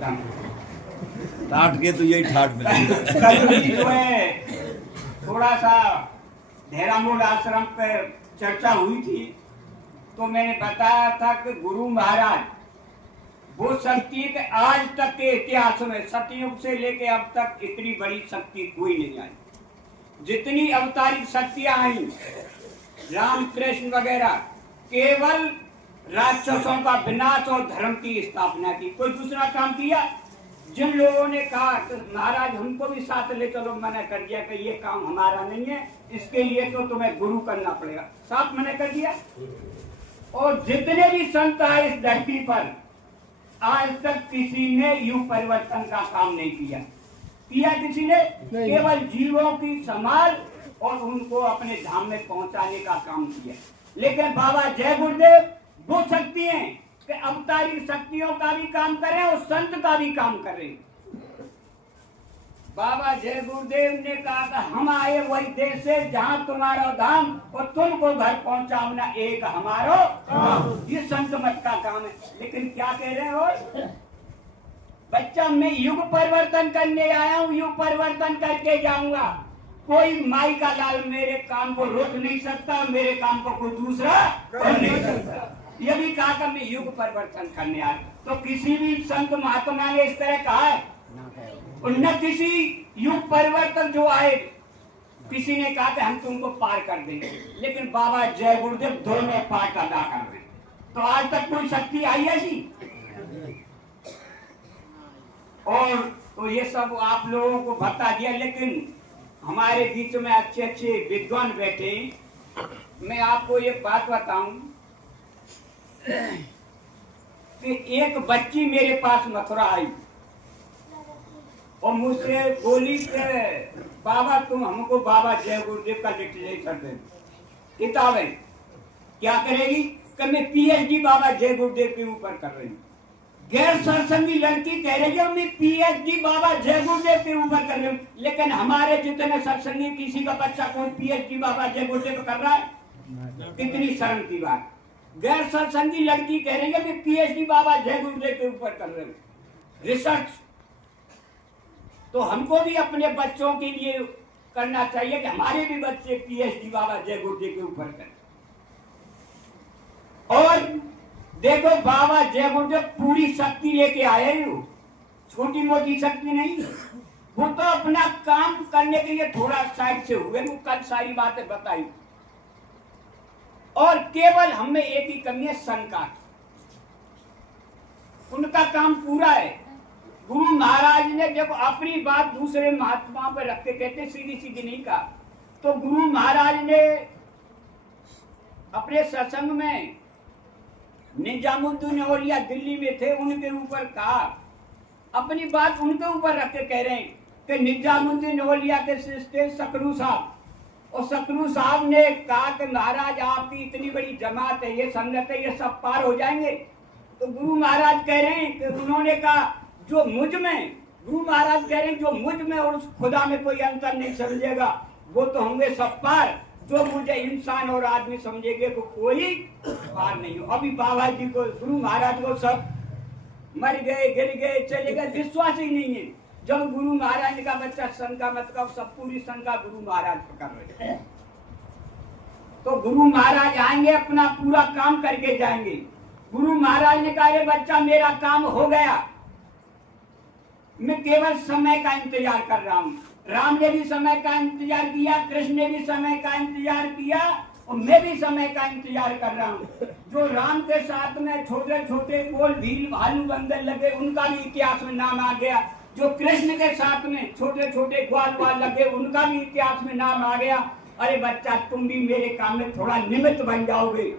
ठाट के तो यही ठाट मिलेगा। कल भी जो है थोड़ा सा धेरामूल आश्रम पर चर्चा हुई थी, तो मैंने बताया था कि गुरु महाराज वो शक्ति है कि आज तक के इतिहास में सतयुग से लेके अब तक इतनी बड़ी शक्ति कोई नहीं आई। जितनी अवतारिक शक्तियां आई, राम कृष्ण वगैरह, केवल राक्षसों का विनाश और धर्म की स्थापना की, कोई दूसरा काम किया? जिन लोगों ने कहा कि महाराज हमको भी साथ ले चलो, मना कर दिया कि ये काम हमारा नहीं है, इसके लिए तो तुम्हें गुरु करना पड़ेगा, साफ मना कर दिया। और जितने भी संत आए इस धरती पर, आज तक किसी ने युग परिवर्तन का काम नहीं किया। किया किसी ने? केवल जीवों की संभाल और उनको अपने धाम में पहुंचाने का काम किया। लेकिन बाबा जय गुरुदेव वो शक्ति है कि अवतारी शक्तियों का भी काम करें और संत का भी काम करें। बाबा जय गुरुदेव ने कहा कि हम आए वही देश से जहाँ तुम्हारा धाम और तुमको घर पहुंचाना एक हमारो काम। ये संत मत का काम है। लेकिन क्या कह रहे हो बच्चा, मैं युग परिवर्तन करने आया हूँ, युग परिवर्तन करके जाऊंगा। कोई माई का लाल मेरे काम को रोक नहीं सकता, मेरे काम को कोई दूसरा कर नहीं सकता। ये भी कहा कि मैं युग परिवर्तन करने आया। तो किसी भी संत महात्मा ने इस तरह कहा है? न किसी युग परिवर्तन जो आए किसी ने कहा कि हम तुमको पार कर देंगे। लेकिन बाबा जय गुरुदेव दोनों पार अदा कर रहे। तो आज तक कोई शक्ति आई ऐसी? और तो ये सब आप लोगों को बता दिया। लेकिन हमारे बीच में अच्छे अच्छे विद्वान बैठे, मैं आपको एक बात बताऊं कि एक बच्ची मेरे पास मथुरा आई और मुझसे बोली कि बाबा तुम हमको बाबा जय गुरुदेव का लिटरेचर दे किताबें। क्या करेगी? कि मैं पीएचडी बाबा जय गुरुदेव के ऊपर कर रही हूँ। गैर सत्संगी लड़की कह रही है मैं पीएचडी बाबा जय गुरुदेव के ऊपर कर रही हूँ। लेकिन हमारे जितने सत्संगी किसी का बच्चा कौन पीएचडी बाबा जय गुरुदेव कर रहा है? कितनी शर्म की बात। गैर सत्संगी लड़की कह रही है मैं पीएचडी बाबा जय गुरुदेव के ऊपर कर रही हूँ रिसर्च। तो हमको भी अपने बच्चों के लिए करना चाहिए कि हमारे भी बच्चे पीएचडी बाबा जय गुरुदेव के ऊपर करें। और देखो बाबा जय गुरुदेव पूरी शक्ति लेके आए हो, छोटी मोटी शक्ति नहीं। वो तो अपना काम करने के लिए थोड़ा साइड से हुए, वो कल सारी बातें बताई। और केवल हमें एक ही कमी है, संकार। उनका काम पूरा है। गुरु महाराज ने जब अपनी बात दूसरे महात्माओं पर रख के कहते सीधी सीधी नहीं कहा, तो गुरु महाराज ने अपने सत्संग में निजामुद्दीन औलिया दिल्ली में थे, उनके ऊपर कहा, अपनी बात उनके ऊपर रख के कह रहे हैं कि निजामुद्दीन औलिया के शिष्य सकरू साहब, और सकरू साहब ने कहा कि महाराज आपकी इतनी बड़ी जमात है, ये संगत है, ये सब पार हो जाएंगे। तो गुरु महाराज कह रहे हैं कि उन्होंने कहा जो मुझ में, गुरु महाराज कह रहे हैं जो मुझ में और उस खुदा में कोई अंतर नहीं समझेगा वो तो होंगे सब पार। जो मुझे इंसान और आदमी समझेंगे वो कोई पार नहीं हो। अभी बाबा जी को, गुरु महाराज को सब मर गए, गिर गए, चले गए, विश्वास ही नहीं है। जब गुरु महाराज का बच्चा शंका मत का, सब पूरी शंका गुरु महाराज पर कर रहे हैं। तो गुरु महाराज आएंगे, अपना पूरा काम करके जाएंगे। गुरु महाराज ने कहा रे बच्चा मेरा काम हो गया, मैं केवल समय का इंतजार कर रहा हूँ। राम ने भी समय का इंतजार किया, कृष्ण ने भी समय का इंतजार किया, और मैं भी समय का इंतजार कर रहा हूँ। जो राम के साथ में छोटे छोटे कोल भील भालू बंदर लगे उनका भी इतिहास में नाम आ गया। जो कृष्ण के साथ में छोटे छोटे ग्वाल वाल लगे उनका भी इतिहास में नाम आ गया। अरे बच्चा तुम भी मेरे काम में थोड़ा निमित्त बन जाओगे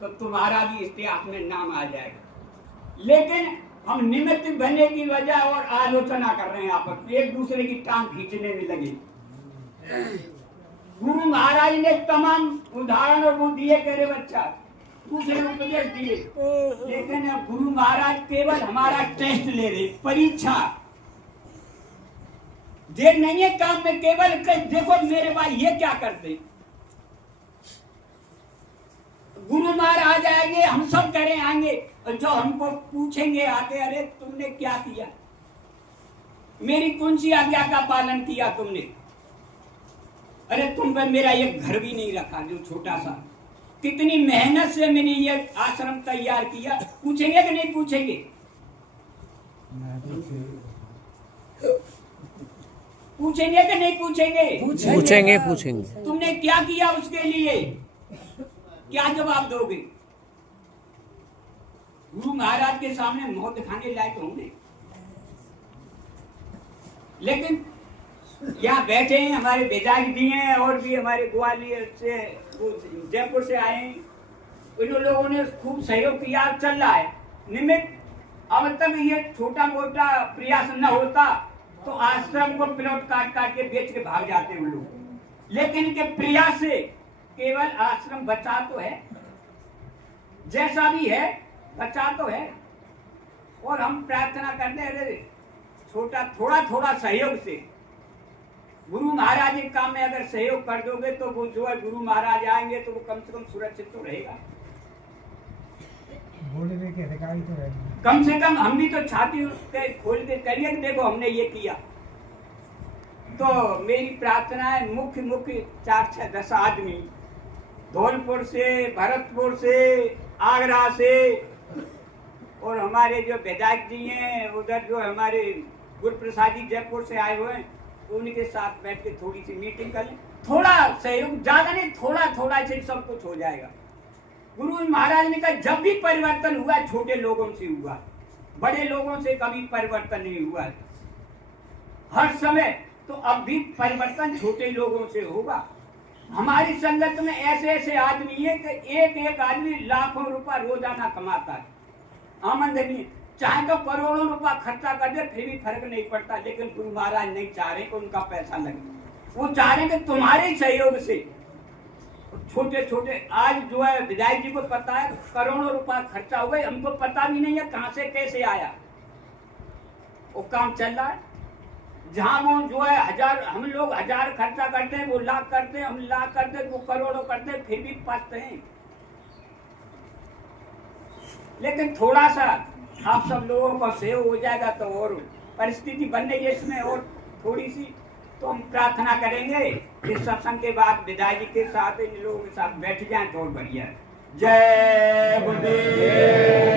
तो तुम्हारा भी इतिहास में नाम आ जाएगा। लेकिन हम निमित्त बनने की वजह और आलोचना कर रहे हैं, आपस में एक दूसरे की टांग खींचने में लगे। गुरु महाराज ने तमाम उदाहरण और वो दिए करे बच्चा, दूसरे उपदेश दिए। लेकिन अब गुरु महाराज केवल हमारा टेस्ट ले रहे, परीक्षा। देर नहीं है काम में, केवल देखो मेरे भाई ये क्या करते। गुरु महाराज आएंगे, हम सब करें आएंगे, और जो हमको पूछेंगे आके, अरे तुमने क्या किया, मेरी कौन सी आज्ञा का पालन किया तुमने, अरे तुम पर मेरा एक घर भी नहीं रखा जो छोटा सा, कितनी मेहनत से मैंने ये आश्रम तैयार किया, पूछेंगे कि नहीं पूछेंगे? पूछेंगे कि नहीं पूछेंगे? पूछेंगे पूछेंगे। तुमने क्या किया उसके लिए, क्या जवाब दोगे? गुरु महाराज के सामने मुंह दिखाने लायक होंगे। लेकिन यहाँ बैठे हैं हमारे बेजाग जी हैं, और भी हमारे ग्वालियर से, जयपुर से आए हैं, इन लोगों ने खूब सहयोग किया, चल रहा है निमित्त। अब तक ये छोटा मोटा प्रयास न होता तो आश्रम को प्लॉट काट काट के बेच के भाग जाते उन लोग, लेकिन के प्रयास से केवल आश्रम बचा तो है, जैसा भी है बचा तो है। और हम प्रार्थना करते हैं छोटा थोड़ा थोड़ा सहयोग से गुरु महाराज के काम में अगर सहयोग कर दोगे तो वो जो है गुरु महाराज आएंगे तो वो कम से कम सुरक्षित तो रहेगा। कम से कम हम भी तो छाती खोल के करिए कि देखो हमने ये किया। तो मेरी प्रार्थना है, मुख्य 4-6-10 आदमी धौलपुर से, भरतपुर से, आगरा से, और हमारे जो विधायक जी हैं उधर जो हमारे गुरु प्रसाद जी जयपुर से आए हुए हैं, उनके साथ बैठ के थोड़ी सी मीटिंग कर लें, थोड़ा सहयोग, ज्यादा नहीं, थोड़ा थोड़ा से सब कुछ हो जाएगा। गुरु महाराज ने कहा जब भी परिवर्तन हुआ छोटे लोगों से हुआ, बड़े लोगों से कभी परिवर्तन नहीं हुआ। हर समय तो अब भी परिवर्तन छोटे लोगों से होगा। हमारी संगत में ऐसे ऐसे आदमी है कि एक एक आदमी लाखों रुपया रोजाना कमाता है, आमदनी, चाहे तो करोड़ों रुपया खर्चा कर दे फिर भी फर्क नहीं पड़ता। लेकिन गुरु महाराज नहीं चाह रहे कि उनका पैसा लगे, वो चाह रहे कि तुम्हारे सहयोग से छोटे छोटे, आज जो है विधायक जी को पता है करोड़ों रुपया खर्चा हुआ, हमको पता भी नहीं है कहां से कैसे आया, वो काम चल रहा है। जहां वो जो है हम लोग 1000 खर्चा करते हैं, वो लाख करते हैं, हम लाख करते हैं, वो करोड़ों करते हैं, फिर भी पछते हैं। लेकिन थोड़ा सा आप सब लोगों का सहयोग हो जाएगा तो और परिस्थिति बन रही है इसमें और थोड़ी सी, तो हम प्रार्थना करेंगे कि सत्संग के बाद विदाई जी के साथ इन लोगों के साथ बैठ जाएं तो और बढ़िया। जय गुरुदेव।